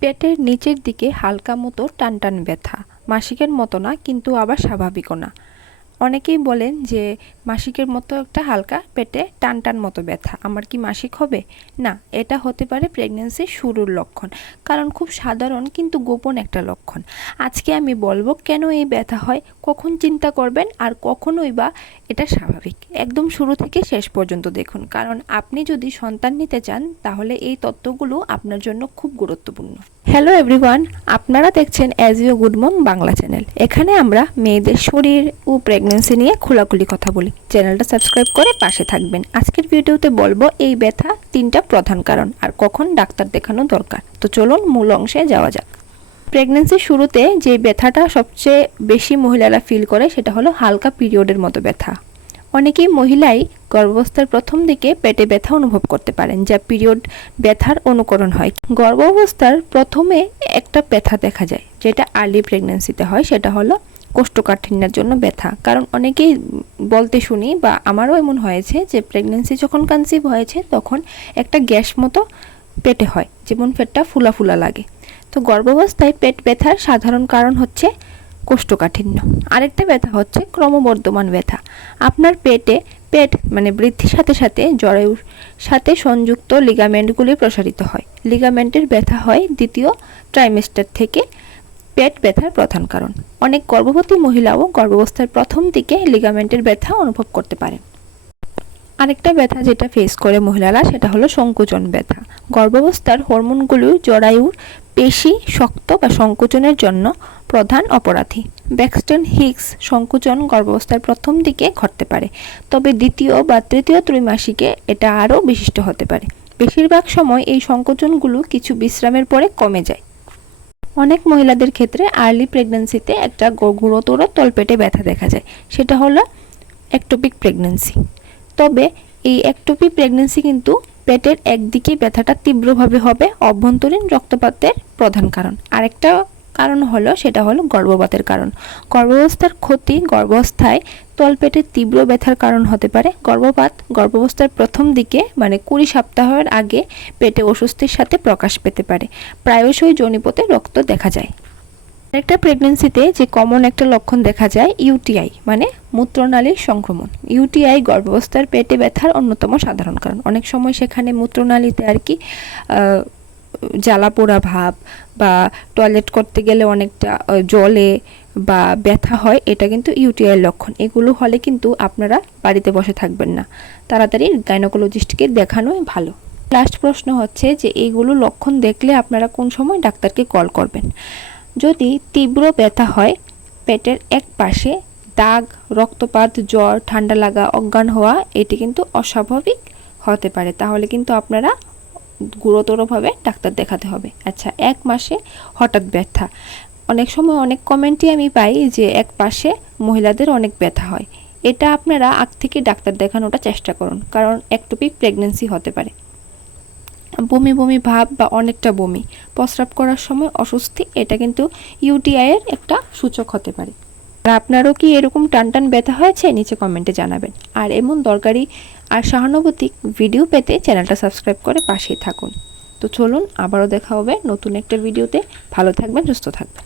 পেটের নিচের দিকে হালকা মতো টানটান ব্যথা। মাসিকের মতো না কিন্তু আবার স্বাভাবিকও না। অনেকেই বলেন যে মাসিকের মতো একটা হালকা পেটে টান টান মতো ব্যথা। আমার কি মাসিক হবে? না, এটা হতে পারে প্রেগনেন্সির শুরুর লক্ষণ। কারণ খুব সাধারণ কিন্তু গোপন একটা লক্ষণ। আজকে আমি বলব কেন এই ব্যথা হয়, কখন চিন্তা করবেন আর কখনোই বা এটা স্বাভাবিক। একদম শুরু থেকে শেষ পর্যন্ত দেখুন। কারণ আপনি যদি সন্তান নিতে চান, তাহলে এই তত্ত্বগুলো আপনার জন্য খুব গুরুত্বপূর্ণ। হ্যালো এভরিওয়ান আপনারা দেখছেন as you good mom Bangla channel এখানে আমরা মেয়েদের শরীর ও প্রেগনেন্সি নিয়ে খোলাখুলি কথা বলি। চ্যানেলটা সাবস্ক্রাইব করে পাশে থাকবেন। আজকের ভিডিওতে বলব এই ব্যথা তিনটা প্রধান কারণ, আর কখন ডাক্তার দেখানো দরকার। তো চলুন মূল অংশে যাওয়া যাক। প্রেগনেন্সির শুরুতে যে ব্যথাটা সবচেয়ে বেশি মহিলারা ফিল করে, সেটা হলো হালকা পিরিয়ডের মতো ব্যথা। অনেকেই মহিলাই গর্ভাবস্থার প্রথম দিকে পেটে ব্যথা অনুভব করতে পারেন, যা পিরিয়ড ব্যথার অনুকরণ হয়। গর্ভাবস্থার প্রথমে একটা ব্যথা দেখা যায়, যেটা আর্লি প্রেগনেন্সিতে হয়, সেটা হলো কোষ্ঠকাঠিন্যের জন্য ব্যথা। কারণ অনেকেই বলতে শুনি বা আমারও এমন হয়েছে যে প্রেগনেন্সি যখন কনসিভ হয়েছে, তখন একটা গ্যাস মতো পেটে হয়, যেমন পেটটা ফুলা ফুলা লাগে। তো গর্ভাবস্থায় পেট ব্যথার সাধারণ কারণ হচ্ছে কোষ্ঠকাঠিন্য। আরেকটা ব্যথা হচ্ছে ক্রমবর্ধমান ব্যথা। আপনার পেটে পেট মানে বৃদ্ধির সাথে সাথে জরায়ুর সাথে সংযুক্ত লিগামেন্টগুলি প্রসারিত হয়। লিগামেন্টের ব্যথা হয় দ্বিতীয় ট্রাইমেস্টার থেকে পেট ব্যথার প্রধান কারণ। অনেক গর্ভবতী মহিলাও গর্ভাবস্থার প্রথম দিকে লিগামেন্টের ব্যথা অনুভব করতে পারেন। আরেকটা ব্যথা যেটা ফেস করে মহিলারা, সেটা হলো সংকোচন ব্যথা। গর্ভাবস্থার হরমোনগুলো জরায়ুর পেশি শক্ত বা সংকোচনের জন্য প্রধান অপরাধী। ব্যাক্সটন হিক্স সংকোচন গর্ভাবস্থার প্রথম দিকে ঘটতে পারে, তবে দ্বিতীয় বা তৃতীয় ত্রৈমাসিকে এটা আরও বিশিষ্ট হতে পারে। বেশিরভাগ সময় এই সংকোচনগুলো কিছু বিশ্রামের পরে কমে যায়। অনেক মহিলাদের ক্ষেত্রে আর্লি প্রেগন্যান্সিতে একটা গুরুতর তলপেটে ব্যথা দেখা যায়, সেটা হলো একটোপিক প্রেগন্যান্সি তবে এই একটোপি প্রেগন্যান্সি কিন্তু পেটের একদিকে ব্যথাটা তীব্রভাবে হবে, অভ্যন্তরীণ রক্তপাতের প্রধান কারণ। আরেকটা কারণ হলো, সেটা হলো গর্ভপাতের কারণ। গর্ভাবস্থার ক্ষতি গর্ভাবস্থায় তলপেটের তীব্র ব্যথার কারণ হতে পারে। গর্ভপাত গর্ভাবস্থার প্রথম দিকে মানে কুড়ি সপ্তাহের আগে পেটে অস্বস্তির সাথে প্রকাশ পেতে পারে। প্রায়শই জনিপথে রক্ত দেখা যায়। একটা প্রেগনেন্সিতে যে কমন একটা লক্ষণ দেখা যায় ইউটিআই মানে মূত্রনালীর সংক্রমণ। ইউটিআই গর্ভাবস্থার পেটে ব্যথার অন্যতম সাধারণ কারণ। অনেক সময় সেখানে মূত্রনালীতে আর কি জ্বালা পোড়া ভাব বা টয়লেট করতে গেলে অনেকটা জলে বা ব্যথা হয়, এটা কিন্তু ইউটিআইয়ের লক্ষণ। এগুলো হলে কিন্তু আপনারা বাড়িতে বসে থাকবেন না। তাড়াতাড়ি গাইনোকোলজিস্টকে দেখানোই ভালো। লাস্ট প্রশ্ন হচ্ছে যে এইগুলো লক্ষণ দেখলে আপনারা কোন সময় ডাক্তারকে কল করবেন? যদি তীব্র ব্যথা হয়, পেটের এক পাশে দাগ, রক্তপাত, জ্বর, ঠান্ডা লাগা, অজ্ঞান হওয়া, এটি কিন্তু অস্বাভাবিক হতে পারে। তাহলে কিন্তু আপনারা গুরুতরভাবে ডাক্তার দেখাতে হবে। আচ্ছা এক মাসে হঠাৎ ব্যথা। অনেক সময় অনেক কমেন্টই আমি পাই যে এক পাশে মহিলাদের অনেক ব্যথা হয়। এটা আপনারা আগ থেকে ডাক্তার দেখানোটা চেষ্টা করুন, কারণ একটুপিক প্রেগনেন্সি হতে পারে। বমি বমি ভাব বা অনেকটা বমি, প্রস্রাব করার সময় অস্বস্তি, এটা কিন্তু ইউটিআইয়ের একটা সূচক হতে পারে। আর আপনারও কি এরকম টান টান ব্যথা হয়েছে? নিচে কমেন্টে জানাবেন। আর এমন দরকারি আর সহানুভূতিক ভিডিও পেতে চ্যানেলটা সাবস্ক্রাইব করে পাশেই থাকুন। তো চলুন, আবারও দেখা হবে নতুন একটা ভিডিওতে ভালো থাকবেন, সুস্থ থাকবেন।